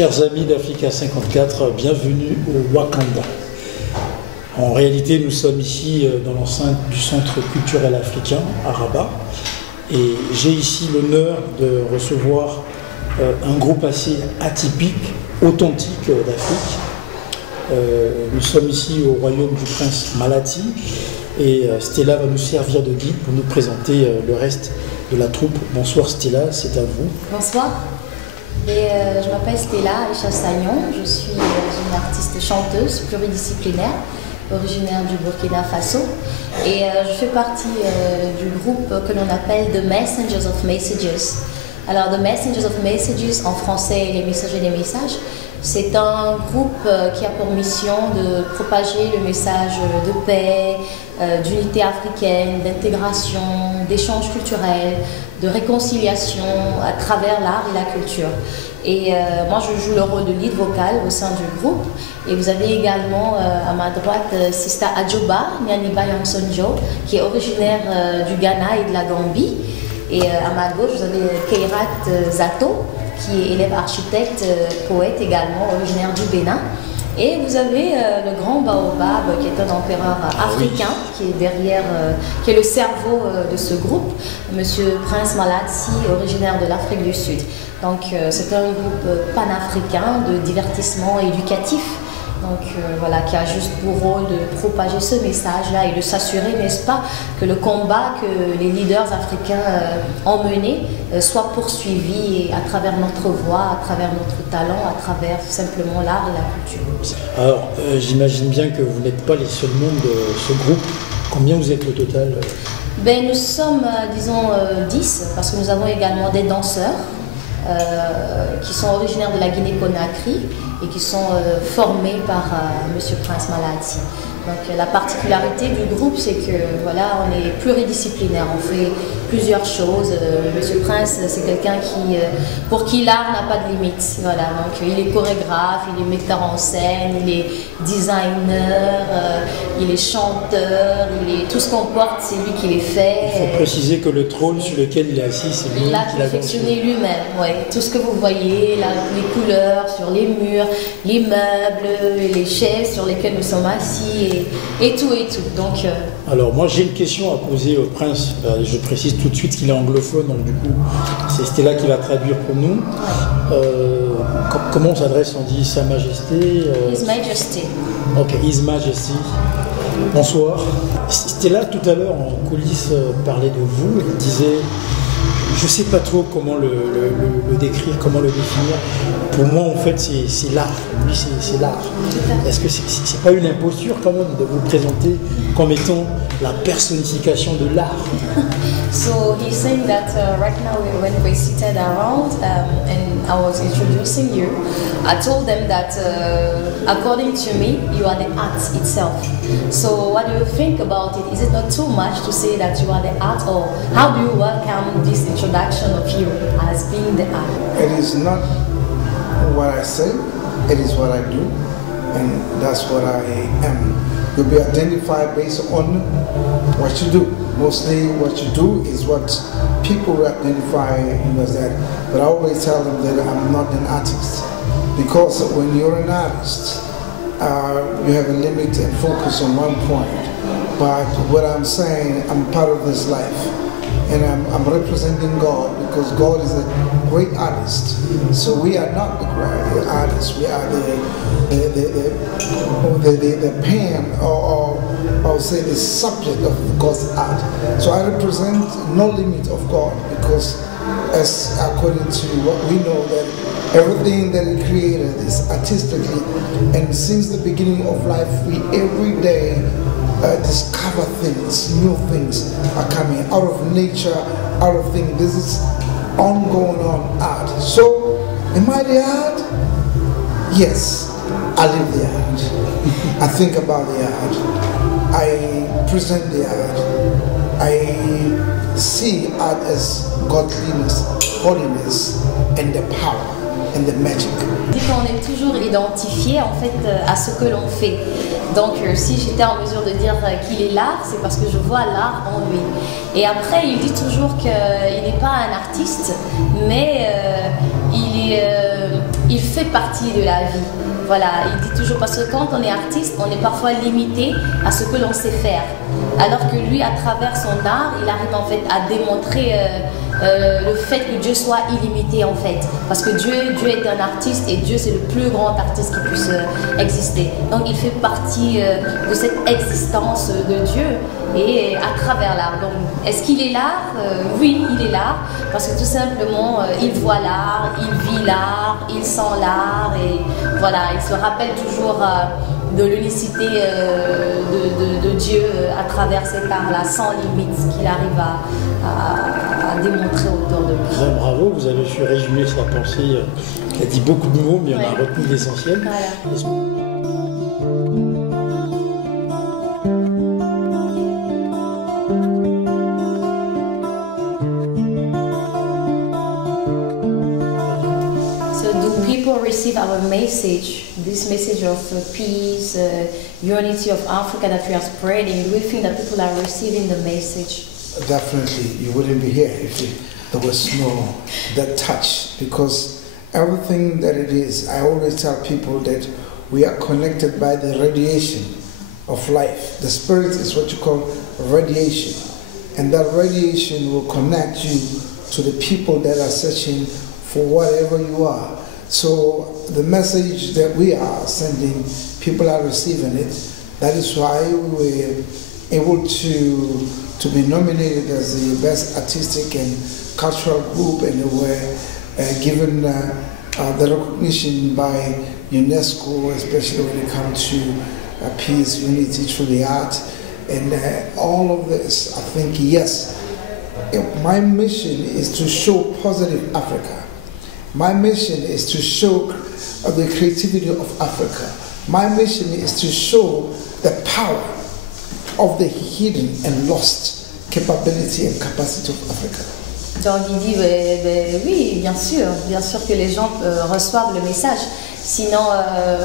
Chers amis d'Africa 54, bienvenue au Wakanda. En réalité, nous sommes ici dans l'enceinte du Centre culturel africain à Rabat et j'ai ici l'honneur de recevoir un groupe assez atypique, authentique d'Afrique. Nous sommes ici au royaume du prince Malati et Stella va nous servir de guide pour nous présenter le reste de la troupe. Bonsoir Stella, c'est à vous. Bonsoir. Je m'appelle Stella Aïcha Sagnon, je suis une artiste chanteuse pluridisciplinaire, originaire du Burkina Faso et je fais partie du groupe que l'on appelle The Messengers of Messages. Alors The Messengers of Messages, en français les messagers des messages, c'est un groupe qui a pour mission de propager le message de paix, d'unité africaine, d'intégration, d'échange culturel, de réconciliation à travers l'art et la culture. Et moi je joue le rôle de lead vocal au sein du groupe. Et vous avez également à ma droite Sista Adjoba Nyaniba Yansonjo, qui est originaire du Ghana et de la Gambie. Et à ma gauche vous avez Keirat Zato, qui est élève architecte, poète également, originaire du Bénin. Et vous avez le grand Baobab, qui est un empereur africain, qui est derrière, qui est le cerveau de ce groupe, Monsieur Prince Malati, originaire de l'Afrique du Sud. Donc c'est un groupe panafricain de divertissement éducatif. Donc voilà, qui a juste pour rôle de propager ce message-là et de s'assurer, n'est-ce pas, que le combat que les leaders africains ont mené soit poursuivi à travers notre voix, à travers notre talent, à travers simplement l'art et la culture. Alors, j'imagine bien que vous n'êtes pas les seuls membres de ce groupe. Combien vous êtes au total? Nous sommes, disons, 10, parce que nous avons également des danseurs qui sont originaires de la Guinée-Conakry et qui sont formés par Monsieur Prince Malati. Donc la particularité du groupe, c'est que voilà, on est pluridisciplinaire, on fait plusieurs choses. Monsieur Prince, c'est quelqu'un pour qui l'art n'a pas de limite. Voilà, donc il est chorégraphe, il est metteur en scène, il est designer, il est chanteur, tout ce qu'on porte, c'est lui qui les fait. Il faut préciser que le trône sur lequel il est assis, c'est lui qui l'a confectionné lui-même. Ouais. Tout ce que vous voyez, les couleurs sur les murs, les meubles, les chaises sur lesquelles nous sommes assis. Et tout. Donc, Alors moi j'ai une question à poser au prince. Je précise tout de suite qu'il est anglophone, donc du coup c'est Stella qui va traduire pour nous. Comment on s'adresse? On dit Sa Majesté His Majesty. Ok, His Majesty. Bonsoir. Stella tout à l'heure en coulisses parlait de vous. Elle disait, je sais pas trop comment le décrire, comment le définir. Pour moi, en fait, c'est l'art. Lui, c'est l'art. Est-ce que c'est pas une imposture quand même de vous présenter comme étant la personnification de l'art? So he's saying that right now when we seated around and I was introducing you, I told them that according to me, you are the art itself. So what do you think about it? Is it not too much to say that you are the art, or how do you welcome this introduction of you as being the art? It is not what I say, it is what I do, and that's what I am. You'll be identified based on what you do. Mostly what you do is what people identify you as that. But I always tell them that I'm not an artist, because when you're an artist, you have a limit and focus on one point. But what I'm saying, I'm part of this life. And I'm representing God, because God is a great artist. So we are not the great artists. We are the pen, or I would say the subject of God's art. So I represent no limit of God, because as according to what we know, that everything that He created is artistically, and since the beginning of life, we every day discover things, new things are coming out of nature, out of things. This is ongoing on art. So, am I the art? Yes, I live the art. I think about the art. I present the art. I see art as godliness, holiness, and the power and the magic. On est toujours identifié en fait à ce que l'on fait. Donc si j'étais en mesure de dire qu'il est l'art, c'est parce que je vois l'art en lui. Et après, il dit toujours qu'il n'est pas un artiste, mais il fait partie de la vie. Voilà, il dit toujours, parce que quand on est artiste, on est parfois limité à ce que l'on sait faire. Alors que lui, à travers son art, il arrive en fait à démontrer le fait que Dieu soit illimité en fait. Parce que Dieu est un artiste et Dieu c'est le plus grand artiste qui puisse exister. Donc il fait partie de cette existence de Dieu et à travers l'art. Donc est-ce qu'il est l'art? Oui, il est l'art. Parce que tout simplement, il voit l'art, il vit l'art, il sent l'art et voilà, il se rappelle toujours de l'unicité de Dieu à travers cet art-là, sans limite, qu'il arrive à démontrer autour de lui. Bien, bravo, vous avez su résumer sa pensée. Il a dit beaucoup de mots, mais on a retenu l'essentiel. Voilà. Receive our message, this message of peace, unity of Africa that we are spreading. Do we think that people are receiving the message? Definitely, you wouldn't be here if there was no that touch, because everything that it is, I always tell people that we are connected by the radiation of life. The spirit is what you call radiation, and that radiation will connect you to the people that are searching for whatever you are. So the message that we are sending, people are receiving it. That is why we were able to be nominated as the best artistic and cultural group, and we were given the recognition by UNESCO, especially when it comes to peace, unity through the art, and all of this. I think, yes, my mission is to show positive Africa. My mission is to show the creativity of Africa. My mission is to show the power of the hidden and lost capability and capacity of Africa. Donc il dit, oui, bien sûr que les gens reçoivent le message. Sinon,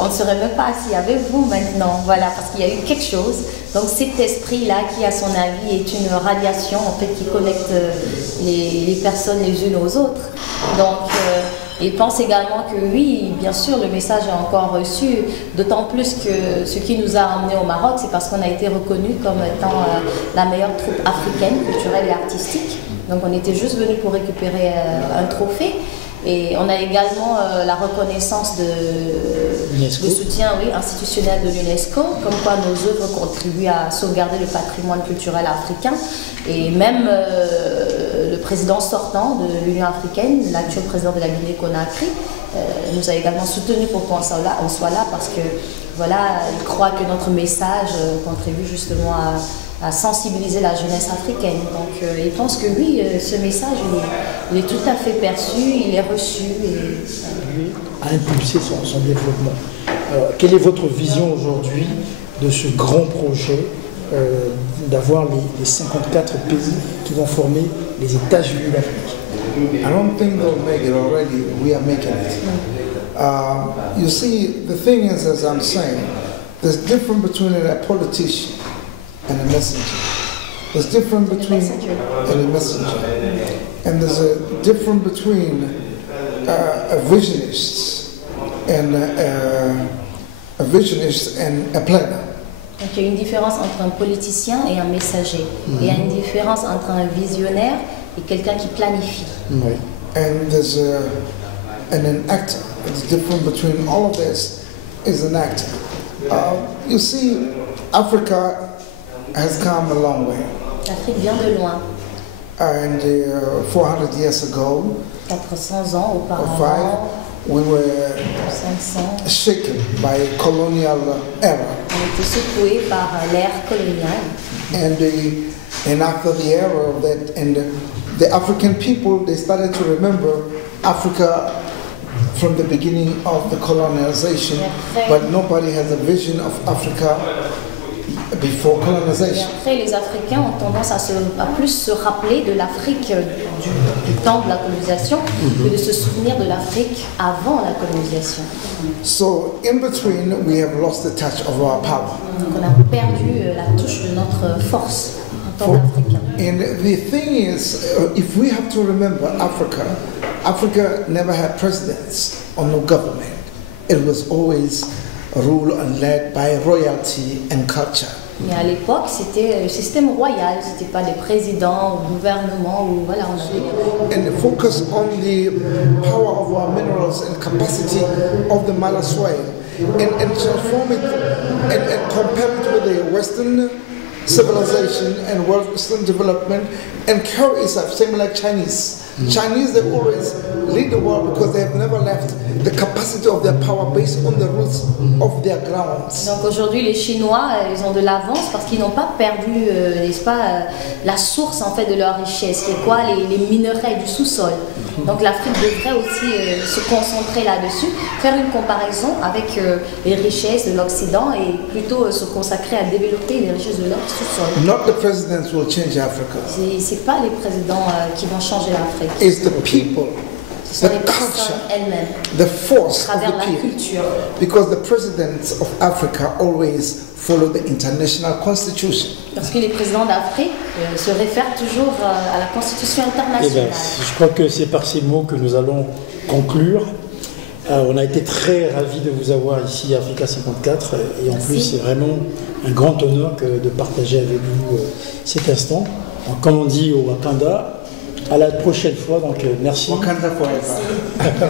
on ne serait même pas assis avec vous maintenant. Voilà, parce qu'il y a eu quelque chose. Donc cet esprit-là, qui à son avis est une radiation en fait qui connecte les personnes les unes aux autres. Donc il pense également que oui, bien sûr, le message est encore reçu. D'autant plus que ce qui nous a emmenés au Maroc, c'est parce qu'on a été reconnu comme étant la meilleure troupe africaine, culturelle et artistique. Donc on était juste venus pour récupérer un trophée. Et on a également la reconnaissance de soutien institutionnel de l'UNESCO, comme quoi nos œuvres contribuent à sauvegarder le patrimoine culturel africain. Et même le président sortant de l'Union africaine, l'actuel président de la Guinée-Conakry, nous a également soutenus pour qu'on soit là, parce que voilà, il croit que notre message contribue justement à sensibiliser la jeunesse africaine. Donc il pense que oui, ce message il est tout à fait perçu, il est reçu. Et a impulsé son développement. Alors, quelle est votre vision aujourd'hui de ce grand projet d'avoir les 54 pays qui vont former les États-Unis d'Afrique? I don't think they'll make it already. We are making it. You see, the thing is, as I'm saying, there's difference between a politician and a messenger. There's difference between a messenger, and there's a difference between a visionist and a planner. Donc il y a une différence entre un politicien et un messager. Il y a une différence entre un visionnaire et quelqu'un qui planifie. Oui. And there's an actor. It's different between all of this is an actor. You see, Africa has come a long way. L'Afrique vient de loin. And 400 years ago, 400 ans auparavant, we were 500. shaken by colonial era. On était secoués par l'ère coloniale. And after the era of that, and the African people, they started to remember Africa from the beginning of the colonization, but nobody has a vision of Africa before colonization. Et après, les Africains ont tendance à plus se rappeler de l'Afrique du temps de la colonisation que de se souvenir de l'Afrique avant la colonisation. So in between, we have lost the touch of our power. Donc on a perdu la touche de notre force en tant qu'Africains. And the thing is, if we have to remember Africa never had presidents. or no government. It was always ruled and led by royalty and culture. Mais à l'époque, c'était le système royal, c'était pas des présidents ou gouvernements ou voilà, on avait... And focus on the power of our minerals and capacity of the Mala soil and transform it and compare it with the Western civilization and Western development and carry itself, same like Chinese. Chinese, they always lead the world because they have never left the capacity of their power based on the roots of their grounds. Donc aujourd'hui, les Chinois, ils ont de l'avance parce qu'ils n'ont pas perdu, n'est-ce pas, la source en fait de leur richesse, qui est quoi, les minerais du sous-sol. Donc l'Afrique devrait aussi se concentrer là-dessus, faire une comparaison avec les richesses de l'Occident et plutôt se consacrer à développer les richesses de leur sous-sol. Not the presidents will change Africa. C'est pas les présidents qui vont changer l'Afrique. It's the people, Ce sont the les personnes culture, elles-mêmes, the force à of travers the la people. culture. Because the presidents of Africa always follow the international constitution. Parce que les présidents d'Afrique se réfèrent toujours à la Constitution Eh bien, internationale. je crois que c'est par ces mots que nous allons conclure. On a été très ravis de vous avoir ici à Africa 54 et en plus c'est vraiment un grand honneur de partager avec vous cet instant. Donc, comme on dit au Wakanda, à la prochaine fois, donc merci. Wakanda forever.